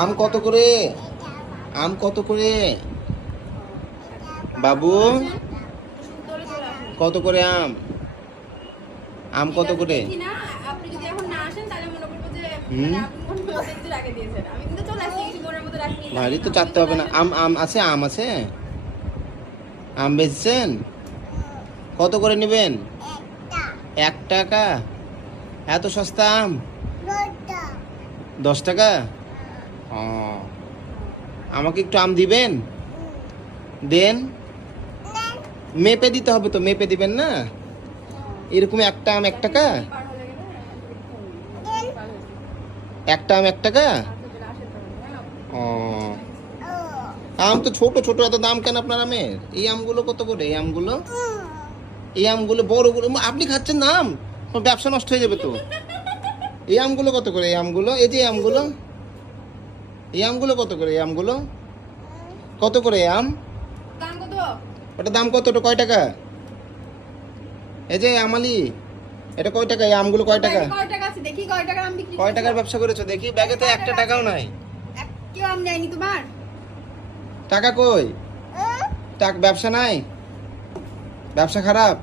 আম কত করে? আম কত করে বাবু? কত করে আম? আম কত করে? আপনি যদি এখন না আসেন তাহলে মনে করবো যে হুম, আপনি একটু আগে দিয়েছেন। আমি কিন্তু চলে আসছি কিছু মনের মতো রাখিনি। ভারী তো চাটতে হবে না। আম আম আছে, আম আছে, আম বেচছেন? কত করে নেবেন? 1 টাকা? এত সস্তা আম? 10 টাকা? ও, আমাকে একটু আম দিবেন? দেন। মেপে দিতে হবে তো, মেপে দিবেন না? এরকম একটা আম 1 টাকা? পার হয়ে গেলে একটা আম 1 টাকা? ও, আম তো ছোট ছোট, এত দাম কেন আপনার আমের? এই আমগুলো কত করে? এই আমগুলো, এই আমগুলো বড়গুলো আপনি খাচ্ছেন না আম? আপনার ব্যবসা নষ্ট হয়ে যাবে তো। এই আমগুলো কত করে? এই আমগুলো, এই যে এই আমগুলো, এই আমগুলো কত করে? এই আমগুলো কত করে? এই আম, দাম কত? ওটা দাম কত? ওটা কয় টাকা? এই যে আমালি, এটা কয় টাকা? এই আমগুলো কয় টাকা? কয় টাকা আছে দেখি, কয় টাকার আম বিক্রি কয় করছো? টাকার ব্যবসা করেছো দেখি? ব্যাগে তো 1 টাকাও নাই। কেউ আম দেয়নি তোমার? টাকা কই? ব্যবসা নাই? ব্যবসা খারাপ?